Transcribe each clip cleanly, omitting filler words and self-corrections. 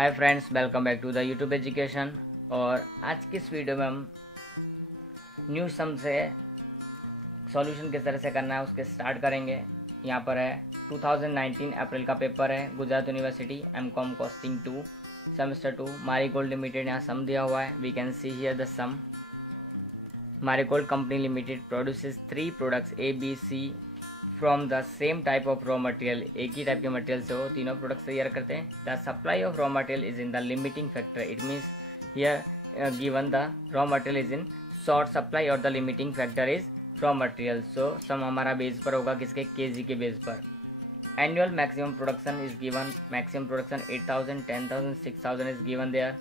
Hi friends, welcome back to the YouTube education. और आज की इस वीडियो में हम न्यू सम से सॉल्यूशन किस तरह से करना है उसके स्टार्ट करेंगे। यहाँ पर है 2019 अप्रैल का पेपर है, Gujarat university MCom costing 2 semester 2 marigold limited. यहाँ सम दिया हुआ है, we can see here the sum. Marigold company limited produces 3 products A B C from the same type of raw material. एक ही टाइप के मटेरियल से वो तीनों प्रोडक्ट्स तैयार करते हैं। The supply of raw material is in the limiting factor. It means here given the raw material is in short supply और the limiting factor is raw material. So some हमारा base पर होगा किसके, KG के base पर। Annual maximum production is given, maximum production 8000, 10000, 6000 is given there.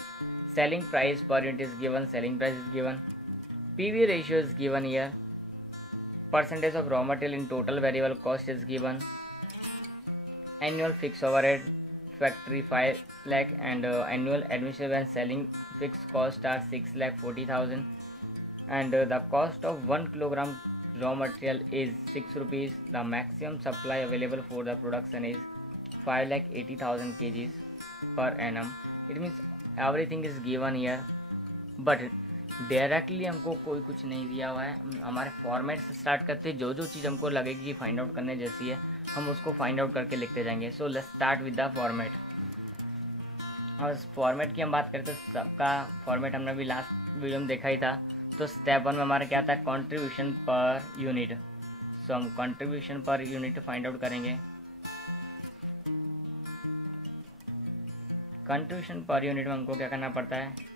Selling price per unit is given, selling price is given. PV ratio is given here. Percentage of raw material in total variable cost is given. Annual fixed overhead factory 5 lakh and annual administrative and selling fixed cost are 6,40,000 and the cost of 1 kilogram raw material is 6 rupees. The maximum supply available for the production is 5,80,000 kgs per annum. It means everything is given here, but directly हमको कोई कुछ नहीं दिया हुआ है। हमारे format से start करते, जो जो चीज़ हमको लगेगी कि फाइंड आउट करने जैसी है हम उसको फाइंड आउट करके लिखते जाएंगे। So let's start with the format. और फॉर्मेट की हम बात करते हैं, सबका फॉर्मेट हमने भी लास्ट वीडियो में देखा ही था। तो स्टेप 1 में हमारा क्या था, कंट्रीब्यूशन पर यूनिट। सो हम contribution per unit find out करेंगे। कंट्रीब्यूशन पर यूनिट में हमको क्या करना पड़ता है,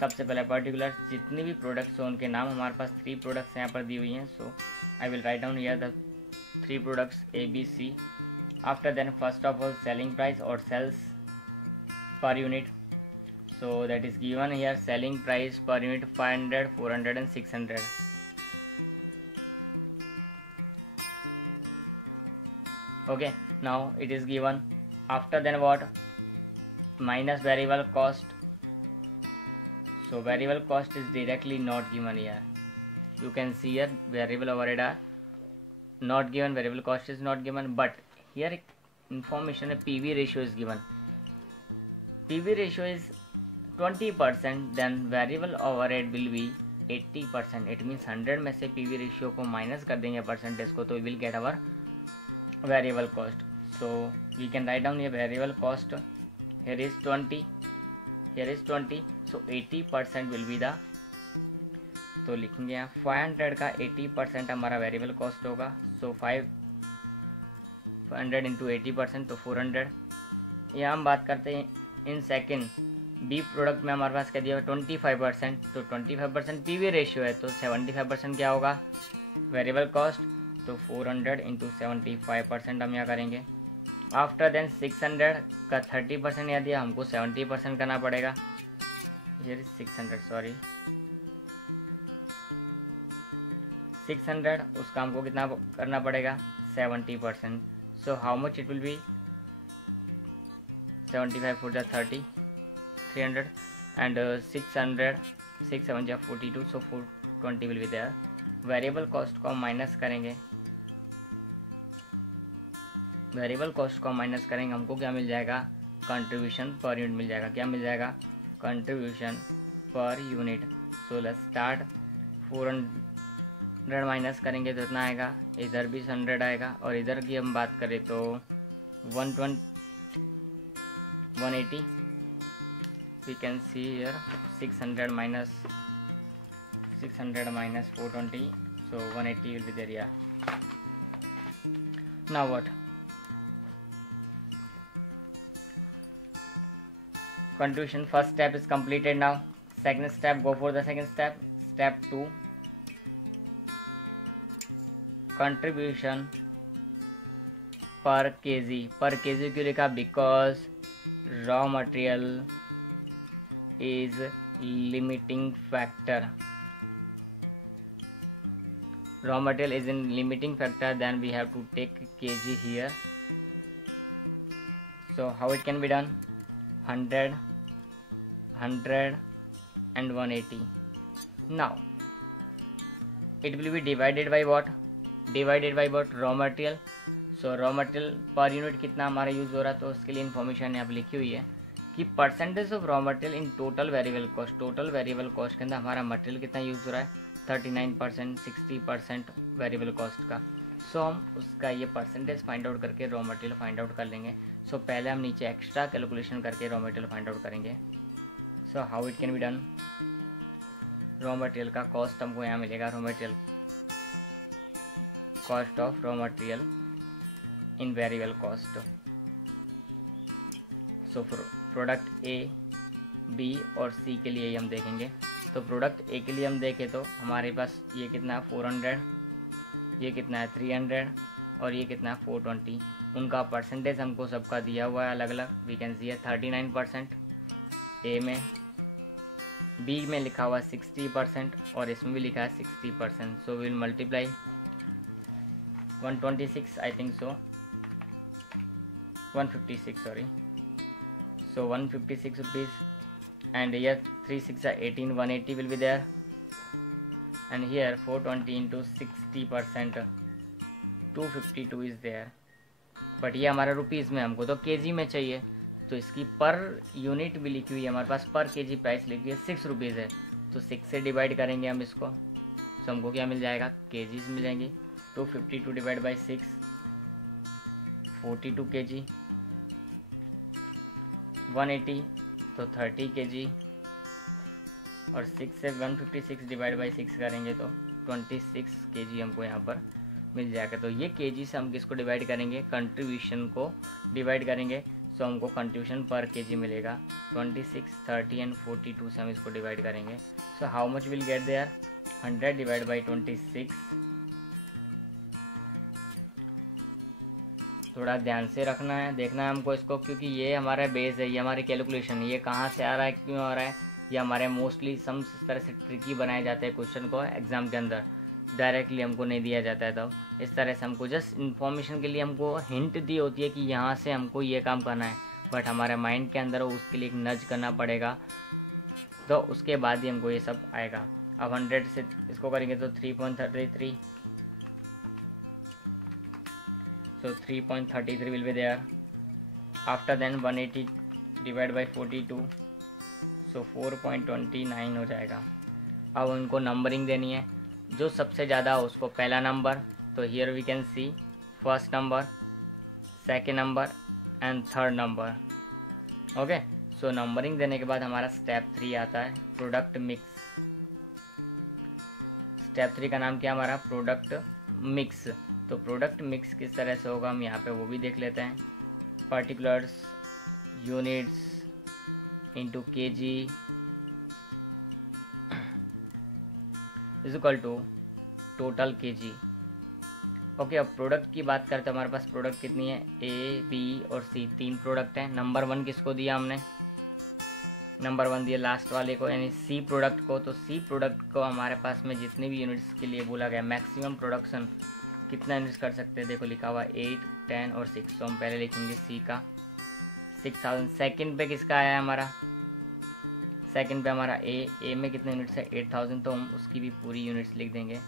सबसे पहले पर्टिकुलर जितनी भी प्रोडक्ट्स हो उनके नाम। हमारे पास 3 प्रोडक्ट्स यहाँ पर दी हुई हैं। So I will write down here the 3 products A B C. After then first of all selling price और sales per unit. So that is given here, selling price per unit 500, 400 and 600। Okay, now it is given. After then what, minus variable cost. So variable cost is directly not given here. You can see here variable overhead are not given, variable cost is not given, but here information PV ratio is given. PV ratio is 20%, then variable overhead will be 80%. It means 100 में से PV ratio को minus कर देंगे percentage को, तो we will get our variable cost. So we can write down here variable cost. Here is 20. Here is 20, so 80% will be the, तो लिखेंगे यहाँ 500 का 80% हमारा वेरिएबल कॉस्ट होगा। सो 500 इंटू 80% तो 400। यहाँ हम बात करते हैं इन सेकेंड। बी प्रोडक्ट में हमारे पास क्या दिया हुआ 25%, तो 25% PV रेशियो है, तो 75% क्या होगा वेरिएबल कॉस्ट। तो 400 इंटू 75% हम यहाँ करेंगे। आफ्टर देन 600 का 30% यह दिया, हमको 70% करना पड़ेगा। ये 600 सॉरी 600, उसका हमको कितना करना पड़ेगा 70%। So how much it will be 75 for the 30 300 and 600 6 7 जा 42, so 420 will be there. Variable cost को हम माइनस करेंगे, वेरिएबल कॉस्ट को माइनस करेंगे, हमको क्या मिल जाएगा, कंट्रीब्यूशन पर यूनिट मिल जाएगा। क्या मिल जाएगा, कंट्रीब्यूशन पर unit. So let's start. 400 minus करेंगे तो इतना आएगा, इधर भी 100 आएगा, और इधर की हम बात करें तो 180। We can see here 600 minus 420, so 180 will be there. या now what, contribution first step is completed. Now second step, go for the second step. Step 2, contribution per kg। पर kg क्यों लिखा, because raw material is limiting factor, raw material is in limiting factor, then we have to take kg here. So how it can be done, 100 and 180. Now it will be divided by what, raw material. So raw material per unit कितना हमारा use हो रहा है, तो उसके लिए information यहाँ पर लिखी हुई है कि percentage of raw material in total variable cost. Total variable cost के अंदर हमारा मटेरियल कितना यूज़ हो रहा है, 39%, 60% वेरिएबल कॉस्ट का। सो हम उसका ये परसेंटेज फाइंड आउट करके रॉ मटेरियल फाइंड आउट कर लेंगे। सो पहले हम नीचे एक्स्ट्रा कैलकुलेशन करके रॉ मटेरियल फाइंड आउट करेंगे। So how it can be done, raw material का कॉस्ट हमको यहाँ मिलेगा, raw material cost of raw material in variable cost. So product A, B और सी के लिए हम देखेंगे। तो प्रोडक्ट ए के लिए हम देखें तो हमारे पास ये कितना है 400, ये कितना है 300 और ये कितना है 420। उनका परसेंटेज हमको सबका दिया हुआ है अलग अलग। वी कैन सी है 39% ए में, बी में लिखा हुआ 60% और इसमें भी लिखा है 60%। So will multiply 126 I think so 156 sorry. So 156 rupees, and here 3 6 are 18, 180 will be there, and here 420 into 60%, 252 is there. But ये हमारा रुपीज़ में, हमको तो केजी में चाहिए, तो इसकी पर यूनिट भी लिखी हुई है हमारे पास, पर केजी प्राइस लिखी है 6 रुपीज़ है। तो 6 से डिवाइड करेंगे हम इसको, तो हमको क्या मिल जाएगा, केजीज मिल जाएंगी। 252 डिवाइड बाई 6, 42 केजी, 180 तो 30 केजी, और 6 से 156 डिवाइड बाई 6 करेंगे तो 26 केजी हमको यहाँ पर मिल जाएगा। तो ये केजी से हम किसको डिवाइड करेंगे, कंट्रीब्यूशन को डिवाइड करेंगे। सो हमको कंट्रीब्यूशन पर केजी मिलेगा 26, 30 एंड 42 से हम इसको डिवाइड करेंगे। So how much will get there, 100 divide by 26। थोड़ा ध्यान से रखना है, देखना है हमको इसको, क्योंकि ये हमारा बेस है, ये हमारी कैलकुलेशन, ये कहाँ से आ रहा है, क्यों आ रहा है, ये हमारे मोस्टली सम्स इस तरह से ट्रिकी बनाए जाते हैं क्वेश्चन को एग्जाम के अंदर, डायरेक्टली हमको नहीं दिया जाता है। तो इस तरह से हमको जस्ट इन्फॉर्मेशन के लिए हमको हिंट दी होती है कि यहाँ से हमको ये काम करना है, बट हमारे माइंड के अंदर उसके लिए एक नज करना पड़ेगा, तो उसके बाद ही हमको ये सब आएगा। अब 100 से इसको करेंगे तो 3.33, so 3.33 will be there. After then 180 divide by 42, so 4.29 हो जाएगा। अब उनको नंबरिंग देनी है, जो सबसे ज़्यादा हो उसको पहला नंबर, तो here we can see first number, second number and third number. Okay, so numbering देने के बाद हमारा स्टेप 3 आता है, प्रोडक्ट मिक्स। स्टेप 3 का नाम क्या हमारा, प्रोडक्ट मिक्स। तो प्रोडक्ट मिक्स किस तरह से होगा हम यहाँ पे वो भी देख लेते हैं। Particulars units into kg is equal to total kg. Okay, अब प्रोडक्ट की बात करते हैं, हमारे पास प्रोडक्ट कितनी है, ए, बी और सी, 3 प्रोडक्ट हैं। नंबर 1 किसको दिया हमने, नंबर 1 दिया लास्ट वाले को, यानी सी प्रोडक्ट को। तो सी प्रोडक्ट को हमारे पास में जितने भी यूनिट्स के लिए बोला गया, मैक्सिमम प्रोडक्शन कितना यूनिट्स कर सकते हैं, देखो लिखा हुआ 8, 10 और 6। तो हम पहले लिखेंगे सी का 6000। सेकंड पे किसका आया हमारा, सेकंड पे हमारा ए में कितने यूनिट्स है 8000, तो हम उसकी भी पूरी यूनिट्स लिख देंगे।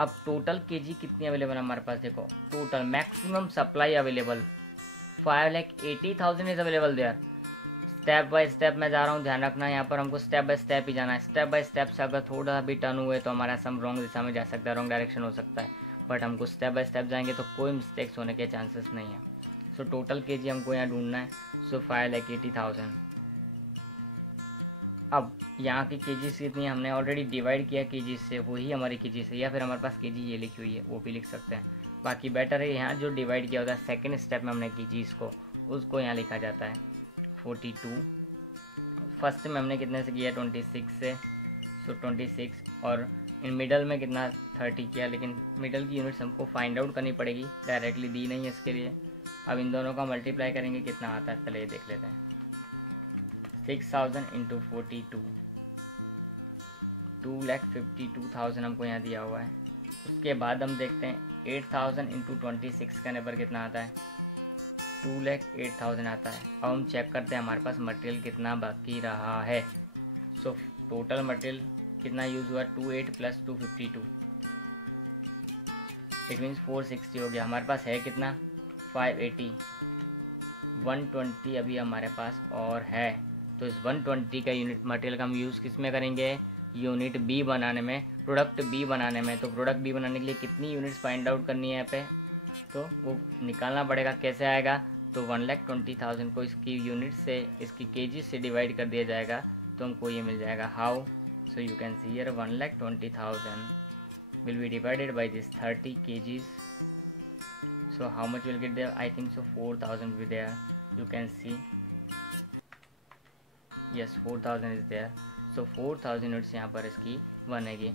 अब टोटल केजी कितनी अवेलेबल है हमारे पास, देखो total maximum supply available 5,80,000 is available there. Step by step मैं जा रहा हूँ, ध्यान रखना यहाँ पर हमको स्टेप बाय स्टेप ही जाना है। स्टेप बाय स्टेप से अगर थोड़ा भी टर्न हुए तो हमारा सम रॉन्ग दिशा में जा सकता है, रॉन्ग डायरेक्शन हो सकता है, बट हमको स्टेप बाय स्टेप जाएंगे तो कोई मिस्टेक्स होने के चांसेस नहीं है। सो टोटल केजी हमको यहाँ ढूंढना है, सो 5,80,000। अब यहाँ की केजीज कितनी है, हमने ऑलरेडी डिवाइड किया केजीज से, वही हमारी केजी से, या फिर हमारे पास केजी ये लिखी हुई है वो भी लिख सकते हैं। बाकी बेटर है यहाँ जो डिवाइड किया होता है सेकेंड स्टेप में हमने केजीज को, उसको यहाँ लिखा जाता है 42। फर्स्ट में हमने कितने से किया 26 से, सो 26, और इन मिडल में कितना 30 किया, लेकिन मिडल की यूनिट्स हमको फाइंड आउट करनी पड़ेगी, डायरेक्टली दी नहीं है इसके लिए। अब इन दोनों का मल्टीप्लाई करेंगे कितना आता है, पहले ये देख लेते हैं। 6000 इंटू 42, 2,52,000 हमको यहाँ दिया हुआ है। उसके बाद हम देखते हैं 8000 इंटू 26 करने पर कितना आता है, 2,08,000 आता है। अब हम चेक करते हैं हमारे पास मटेरियल कितना बाकी रहा है। सो टोटल मटेरियल कितना यूज़ हुआ, 28 प्लस 252, इट मीन्स 460 हो गया। हमारे पास है कितना 580, 120 अभी हमारे पास और है। तो इस 120 का यूनिट मटेरियल का हम यूज़ किस में करेंगे, यूनिट बी बनाने में, प्रोडक्ट बी बनाने में। तो प्रोडक्ट बी बनाने के लिए कितनी यूनिट्स फाइंड आउट करनी है यहाँ पे, तो वो निकालना पड़ेगा। कैसे आएगा, तो 1,20,000 को इसकी यूनिट से, इसकी केजी से डिवाइड कर दिया जाएगा, तो हमको ये मिल जाएगा। How, so you can see here 1,20,000 will be divided by this 30 kgs. So how much will get there, I think so 4,000 will be there. You can see, yes 4,000 is there. So 4,000 units यहाँ पर इसकी बनेगी।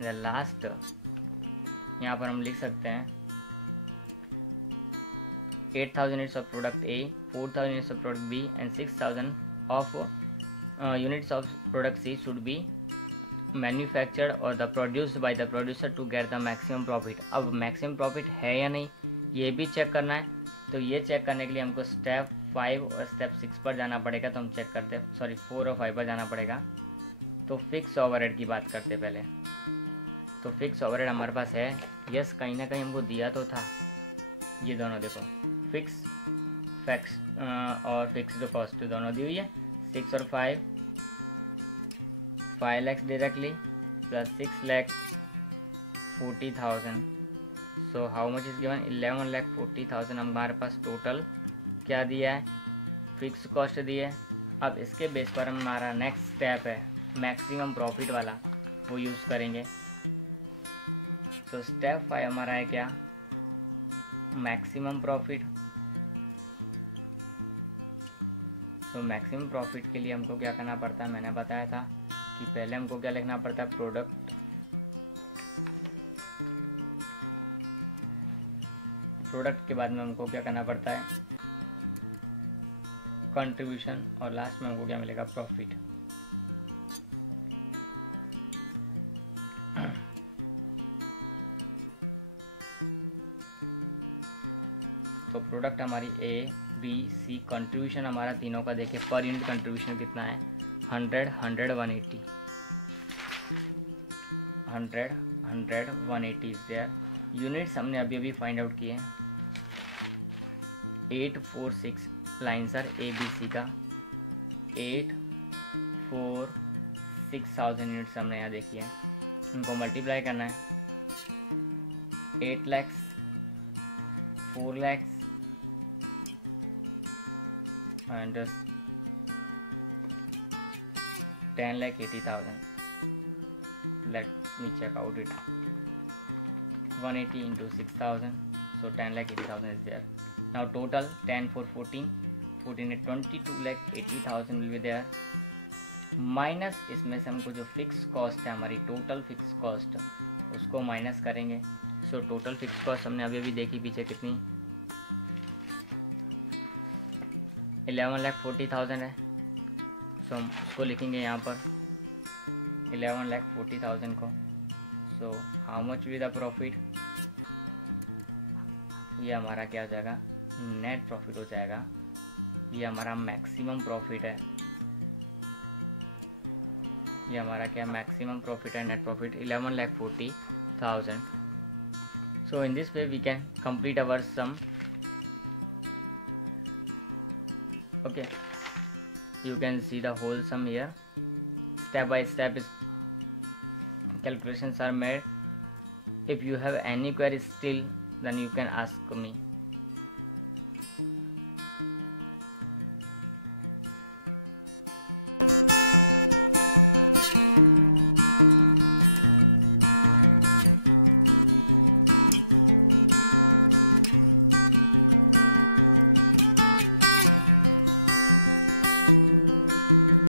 The last यहाँ पर हम लिख सकते हैं 8,000 units of product A, 4,000 units of product B and 6,000 of units of product C should be manufactured और the produced by the producer to get the maximum profit. अब मैक्सिमम प्रॉफिट है या नहीं ये भी चेक करना है। तो ये चेक करने के लिए हमको स्टेप 5 और स्टेप 6 पर जाना पड़ेगा। तो हम चेक करते हैं, सॉरी 4 और 5 पर जाना पड़ेगा। तो फिक्स ओवरहेड की बात करते पहले। तो फिक्स ओवरहेड हमारे पास है, यस कहीं ना कहीं हमको दिया तो था। ये दोनों देखो, फिक्स फैक्स और फिक्स कॉस्ट दोनों दी हुई है। 6 और 5 lakhs directly plus 6,40,000. So how much is given, 11,40,000 हमारे पास टोटल क्या दिया है, फिक्स कॉस्ट दी है। अब इसके बेस पर हमारा नेक्स्ट स्टेप है मैक्सिमम प्रॉफिट वाला, वो यूज़ करेंगे। तो स्टेप 5 हमारा है क्या, मैक्सिमम प्रॉफिट। तो मैक्सिमम प्रॉफिट के लिए हमको क्या करना पड़ता है, मैंने बताया था कि पहले हमको क्या लिखना पड़ता है, प्रोडक्ट के बाद में हमको क्या करना पड़ता है, कंट्रीब्यूशन, और लास्ट में हमको क्या मिलेगा, प्रॉफिट। तो प्रोडक्ट हमारी ए बी सी, कंट्रीब्यूशन हमारा तीनों का देखिए पर यूनिट कंट्रीब्यूशन कितना है, 100 100 180, 100 100 180 इज देयर। यूनिट्स हमने अभी फाइंड आउट किए, 846 line sir A B C का, 846,000 यूनिट्स हमने यहाँ देखी है। इनको मल्टीप्लाई करना है, 8 lakhs, 4 lakhs and 10,80,000. Let me check out it. 180 into 6,000, so 10,80,000 is there. Now total 10 for 14, 14 at 22,80,000 will be there. Minus इसमें से हमको जो फिक्स कॉस्ट है हमारी, टोटल फिक्स कॉस्ट, उसको माइनस करेंगे। सो टोटल फिक्स कॉस्ट हमने अभी देखी पीछे कितनी, 11,40,000 है। सो हम उसको लिखेंगे यहाँ पर 11,40,000 को। सो how much with the profit, ये हमारा क्या हो जाएगा, नेट प्रॉफिट हो जाएगा। ये हमारा मैक्सिमम प्रॉफिट है, ये हमारा क्या मैक्सिमम प्रॉफिट है, net profit 11,40,000। So in this way we can complete our sum. Okay, you can see the whole sum here. Step by step is calculations are made. If you have any queries still, then you can ask me.